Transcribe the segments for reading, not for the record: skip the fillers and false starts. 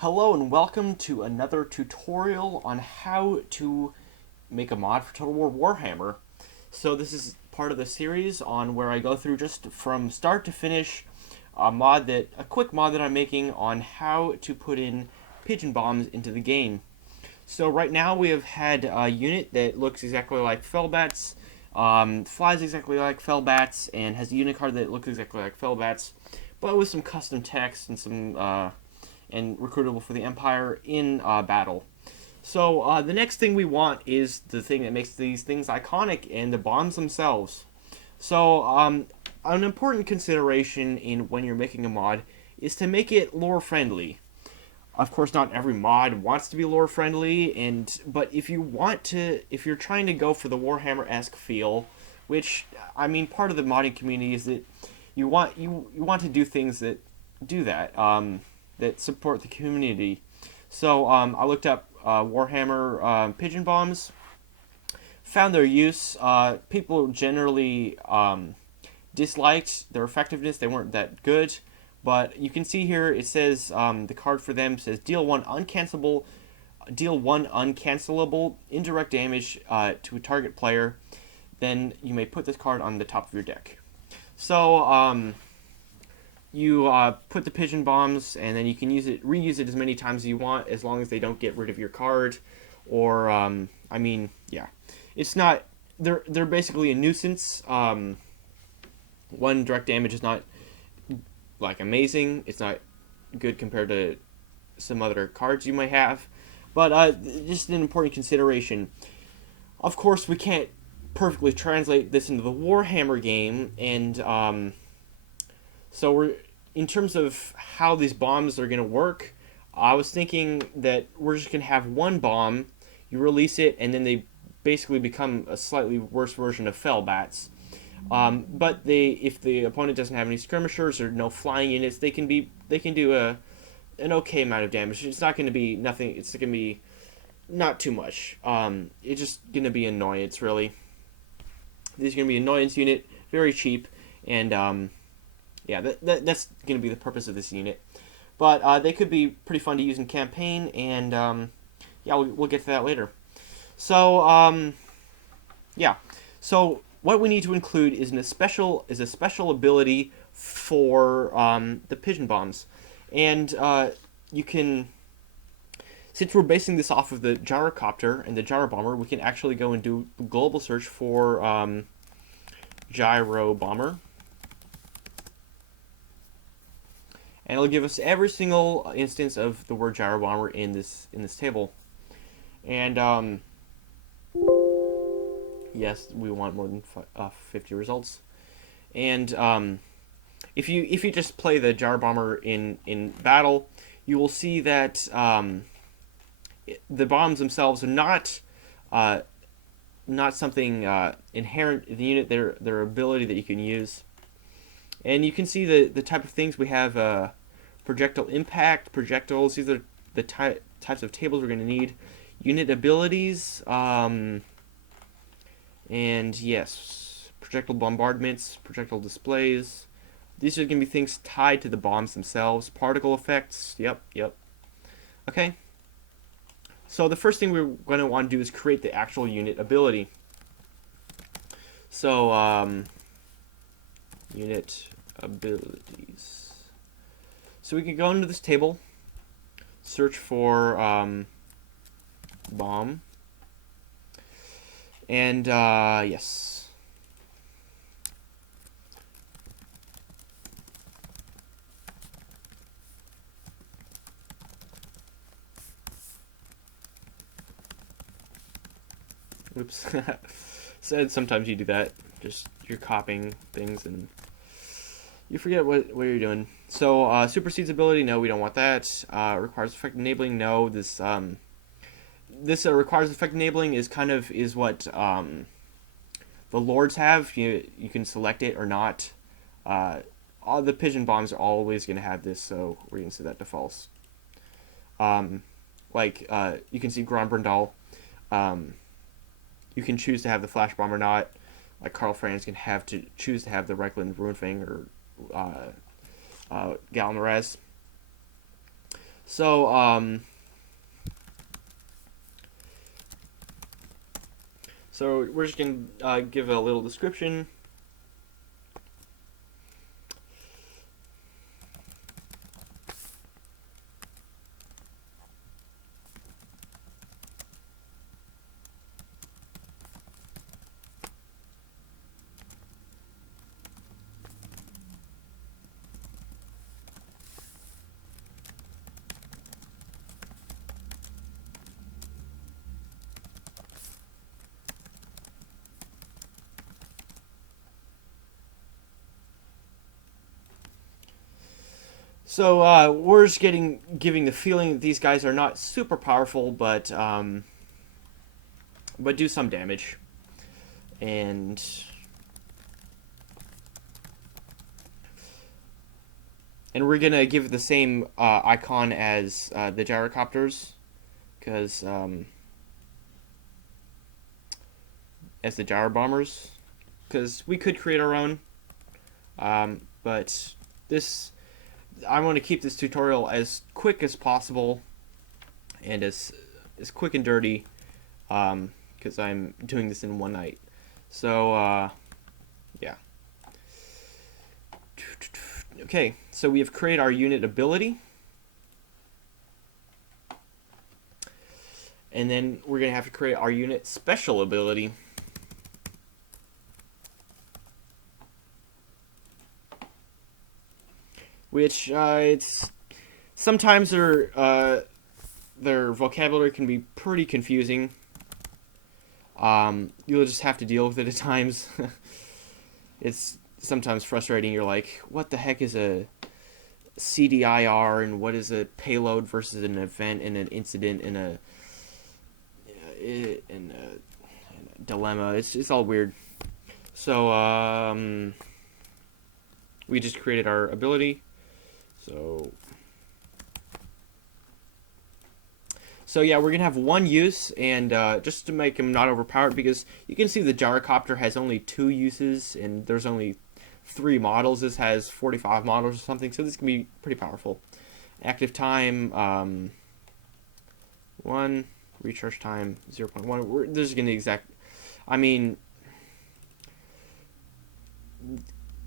Hello and welcome to another tutorial on how to make a mod for Total War Warhammer. So this is part of the series on where I go through just from start to finish a quick mod that I'm making on how to put in pigeon bombs into the game. So right now we have had a unit that looks exactly like Fellbats, flies exactly like Fellbats, and has a unit card that looks exactly like Fellbats, but with some custom text and some and recruitable for the Empire in battle. So the next thing we want is the thing that makes these things iconic, and the bombs themselves. So an important consideration in when you're making a mod is to make it lore friendly. Of course, not every mod wants to be lore friendly, but if you're trying to go for the Warhammer-esque feel, which I mean, part of the modding community is that you want to do things that do that. That support the community. So I looked up Warhammer pigeon bombs, found their use. People generally disliked their effectiveness; they weren't that good. But you can see here it says the card for them says deal one uncancelable indirect damage to a target player. Then you may put this card on the top of your deck. So you put the pigeon bombs, and then you can reuse it as many times as you want, as long as they don't get rid of your card. Or I mean, yeah, it's not. They're basically a nuisance. One direct damage is not like amazing. It's not good compared to some other cards you might have, but just an important consideration. Of course, we can't perfectly translate this into the Warhammer game, and so we're in terms of how these bombs are going to work. I was thinking that we're just going to have one bomb, you release it, and then they basically become a slightly worse version of Fellbats. But if the opponent doesn't have any skirmishers or no flying units, they can do an okay amount of damage. It's not going to be nothing. It's going to be not too much. It's just going to be annoyance, really. This is going to be an annoyance unit, very cheap, and yeah, that's going to be the purpose of this unit. But they could be pretty fun to use in campaign, and yeah, we'll get to that later. So yeah, so what we need to include is a special ability for the pigeon bombs, and you can. Since we're basing this off of the gyrocopter and the gyro bomber, we can actually go and do a global search for gyro bomber. And it'll give us every single instance of the word gyro bomber in this table. And yes, we want more than 50 results. And if you just play the gyro bomber in battle, you will see that the bombs themselves are not something inherent in the unit. They're ability that you can use. And you can see the type of things we have. Projectile impact, projectiles. These are the types of tables we're going to need. Unit abilities, and yes, projectile bombardments, projectile displays. These are going to be things tied to the bombs themselves. Particle effects. Yep. Okay. So the first thing we're going to want to do is create the actual unit ability. So unit abilities. So we can go into this table, search for bomb, and yes. Oops. Said sometimes you do that. Just you're copying things and you forget what you're doing. So supersedes ability, no, we don't want that. Requires effect enabling, no. This requires effect enabling is what the lords have. You can select it or not. All the pigeon bombs are always going to have this, so we're going to set that to false. You can see Grand Brandal. You can choose to have the flash bomb or not. Like Karl Franz can choose to have the Reikland Ruinfang or Galmaraz. So so we're just gonna give a little description. So we're just giving the feeling that these guys are not super powerful, but do some damage, and we're gonna give it the same icon as the gyrocopters, because as the gyro bombers, because we could create our own, but this I want to keep this tutorial as quick as possible and as quick and dirty, because I'm doing this in one night. So yeah. Okay, so we have created our unit ability, and then we're gonna have to create our unit special ability. Which it's sometimes their vocabulary can be pretty confusing. You'll just have to deal with it at times. It's sometimes frustrating. You're like, what the heck is a CDIR, and what is a payload versus an event and an incident and a dilemma? It's all weird. So we just created our ability. So yeah, we're gonna have one use, and just to make him not overpowered, because you can see the gyrocopter has only 2 uses, and there's only 3 models. This has 45 models or something, so this can be pretty powerful. Active time 1, recharge time 0.1. This is gonna exact. I mean,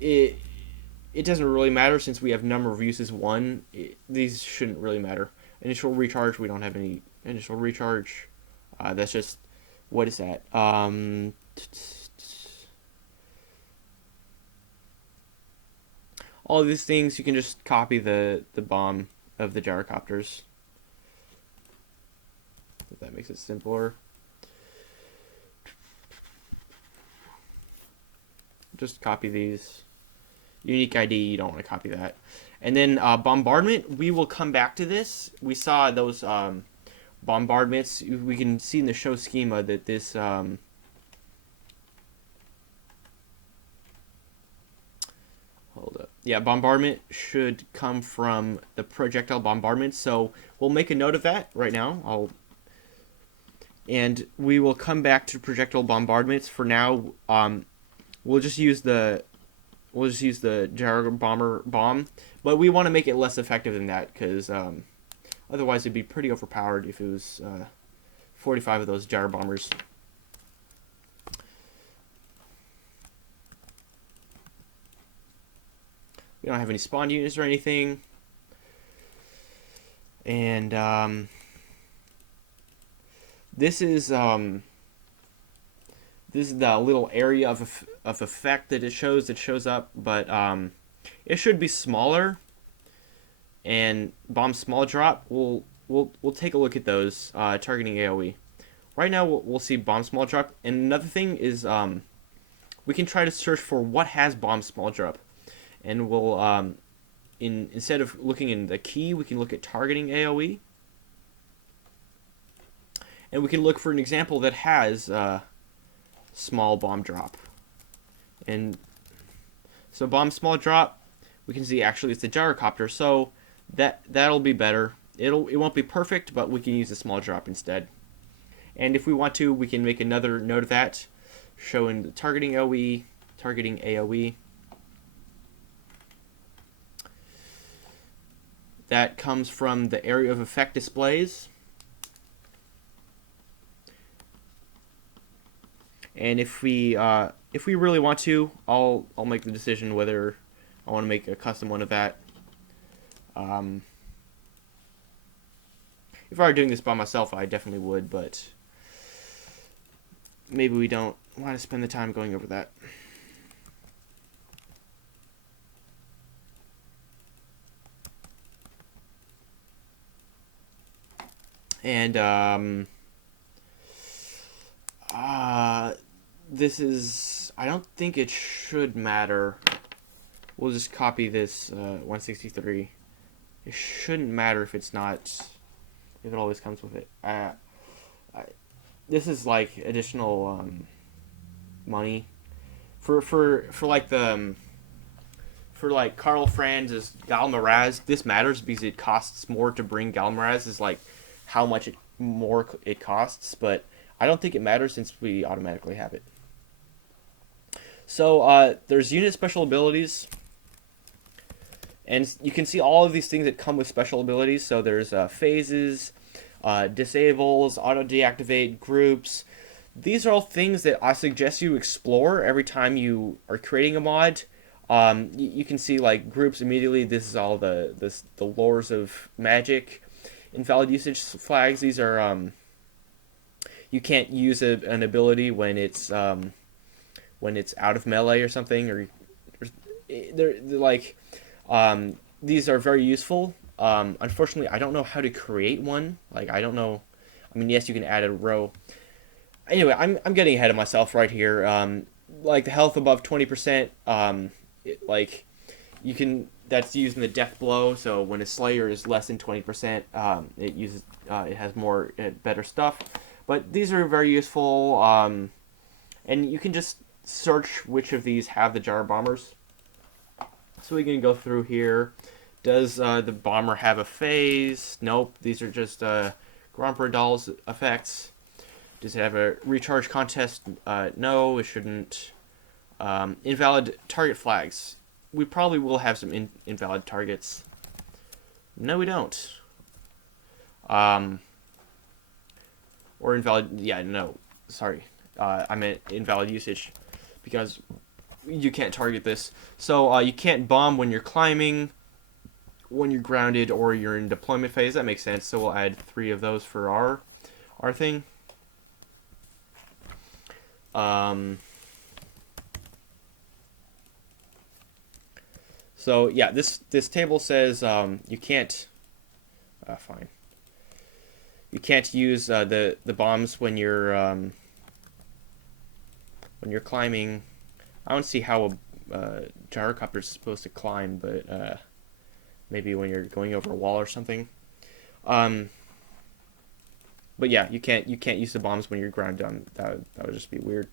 it doesn't really matter since we have number of uses 1. These shouldn't really matter. Initial recharge, we don't have any initial recharge. That's just, what is that? All of these things, you can just copy the bomb of the gyrocopters. If that makes it simpler. Just copy these. Unique ID, you don't want to copy that. And then bombardment, we will come back to this. We saw those bombardments. We can see in the show schema that this hold up. Yeah, bombardment should come from the projectile bombardment. So we'll make a note of that right now. And we will come back to projectile bombardments. For now, we'll just use the gyro bomber bomb, but we want to make it less effective than that, because otherwise it'd be pretty overpowered if it was 45 of those gyro bombers. We don't have any spawn units or anything, and this is the little area of effect that it shows up, but it should be smaller. And bomb small drop, we'll take a look at those targeting AoE. Right now we'll see bomb small drop, and another thing is we can try to search for what has bomb small drop, and we'll instead of looking in the key, we can look at targeting AoE, and we can look for an example that has small bomb drop. And so bomb small drop, we can see actually it's the gyrocopter, so that'll be better. It won't be perfect, but we can use a small drop instead. And if we want to, we can make another note of that, showing the targeting AoE. that comes from the area of effect displays. And if we really want to, I'll make the decision whether I want to make a custom one of that. If I were doing this by myself, I definitely would, but maybe we don't want to spend the time going over that. And this is, I don't think it should matter. We'll just copy this 163. It shouldn't matter if it's not, if it always comes with it. This is like additional money for like the for like Karl Franz's Galmaraz. This matters because it costs more to bring Galmaraz. Is like how much more it costs, but I don't think it matters since we automatically have it. So there's unit special abilities, and you can see all of these things that come with special abilities. So there's phases, disables, auto deactivate, groups. These are all things that I suggest you explore every time you are creating a mod. You can see like groups immediately. This is all the lores of magic. Invalid usage flags. These are you can't use an ability when it's out of melee or something, or they're like these are very useful. Unfortunately, I don't know how to create one. Like I don't know. I mean, yes, you can add a row. Anyway, I'm getting ahead of myself right here. Like the health above 20%. Like you can. That's using the death blow. So when a slayer is less than 20%, it uses it has more better stuff. But these are very useful. And you can just search which of these have the jar bombers. So we can go through here. Does the bomber have a phase? Nope. These are just Gromper Doll's effects. Does it have a recharge contest? No, it shouldn't. Invalid target flags. We probably will have some invalid targets. No, we don't. Or invalid... Yeah, no. Sorry. I meant invalid usage. Because you can't target this. So you can't bomb when you're climbing, when you're grounded, or you're in deployment phase. That makes sense. So we'll add 3 of those for our thing. So yeah, this table says you can't. Fine. You can't use the bombs when you're climbing. I don't see how a gyrocopter is supposed to climb, but maybe when you're going over a wall or something. But yeah, you can't use the bombs when you're grounded on. That would just be weird.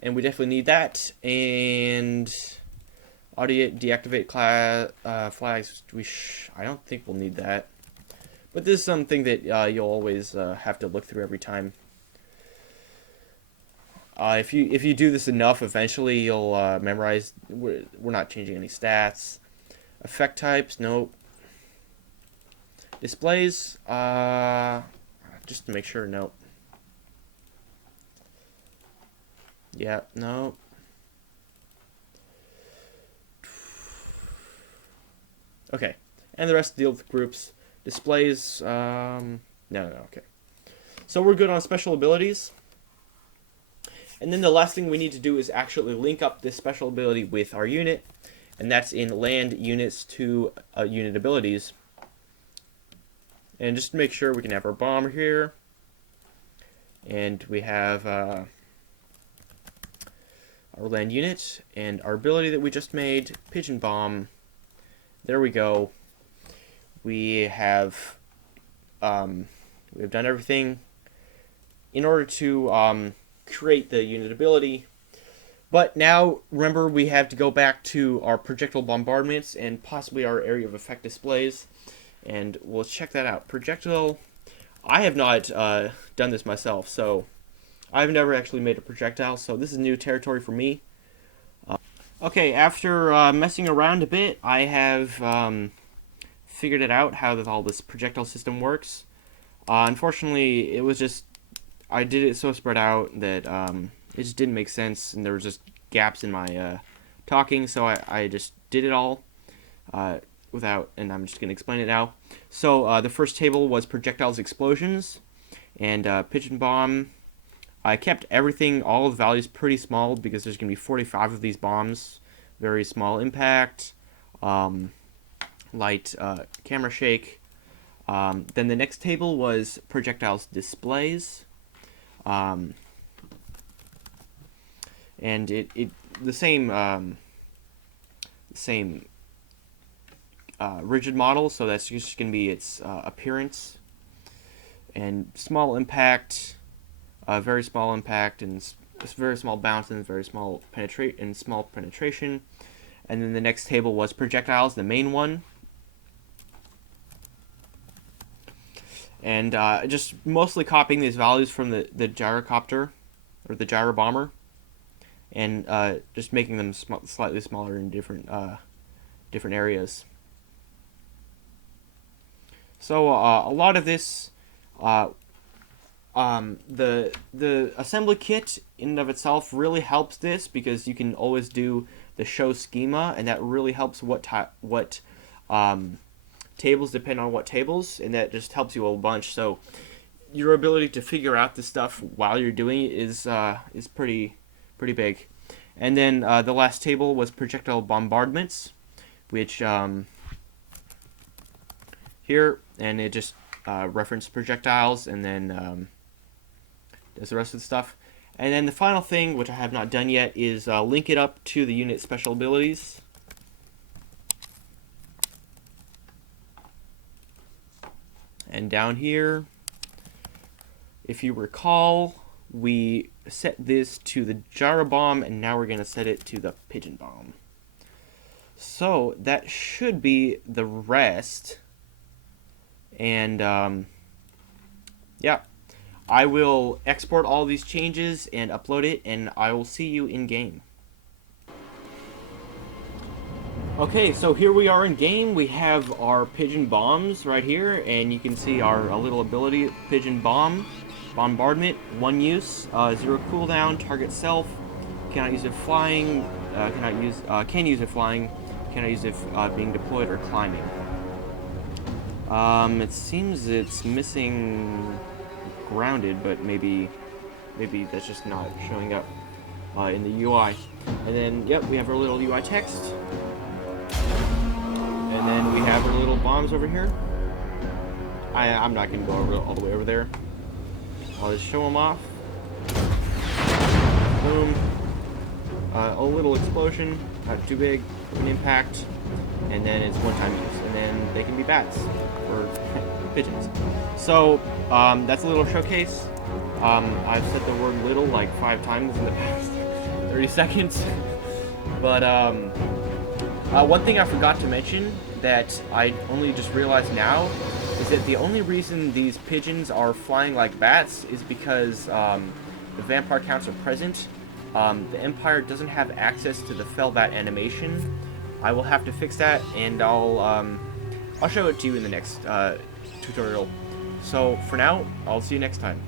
And we definitely need that. And audio deactivate flags. I don't think we'll need that. But this is something that you'll always have to look through every time. If you do this enough, eventually you'll memorize. We're not changing any stats. Effect types, nope. Displays, just to make sure, nope. Yeah, nope. Okay, and the rest deal with groups. Displays, no, okay. So we're good on special abilities. And then the last thing we need to do is actually link up this special ability with our unit, and that's in land units to unit abilities. And just to make sure, we can have our bomber here, and we have our land unit, and our ability that we just made, Pigeon Bomb. There we go. We have we've done everything in order to create the unit ability. But now, remember, we have to go back to our projectile bombardments and possibly our area of effect displays. And we'll check that out. Projectile, I have not done this myself, so I've never actually made a projectile, so this is new territory for me. Okay, after messing around a bit, I have figured it out how all this projectile system works. Unfortunately, it was just I did it so spread out that it just didn't make sense, and there was just gaps in my talking, so I just did it all without, and I'm just going to explain it now. So the first table was projectiles explosions, and pigeon bomb. I kept everything, all the values pretty small because there's going to be 45 of these bombs. Very small impact, light camera shake. Then the next table was projectiles displays. And the same rigid model, so that's just going to be its appearance. And small impact, very small impact, and very small bounce, and very small penetration. And then the next table was projectiles, the main one. And just mostly copying these values from the gyrocopter, or the gyro bomber, and just making them slightly smaller in different areas. So a lot of this, the assembly kit in and of itself really helps this, because you can always do the show schema, and that really helps what tables depend on what tables, and that just helps you a bunch. So your ability to figure out the stuff while you're doing it is pretty big. And then the last table was projectile bombardments, which here, and it just referenced projectiles, and then does the rest of the stuff. And then the final thing, which I have not done yet, is link it up to the unit special abilities. And down here, if you recall, we set this to the gyro bomb, and now we're going to set it to the pigeon bomb. So that should be the rest. And yeah, I will export all these changes and upload it, and I will see you in game. Okay, so here we are in game. We have our pigeon bombs right here, and you can see our little ability, pigeon bomb, bombardment, 1 use, 0 cooldown, target self, cannot use it flying, can use it flying, cannot use it being deployed or climbing. It seems it's missing grounded, but maybe that's just not showing up in the UI. And then, yep, we have our little UI text. And then we have our little bombs over here. I'm not going to go all the way over there. I'll just show them off. Boom. A little explosion, not too big of an impact. And then it's one-time use. And then they can be bats, or pigeons. So, that's a little showcase. I've said the word little like 5 times in the past 30 seconds. But, one thing I forgot to mention that I only just realized now is that the only reason these pigeons are flying like bats is because the vampire counts are present. The Empire doesn't have access to the Fellbat animation. I will have to fix that, and I'll show it to you in the next tutorial. So for now, I'll see you next time.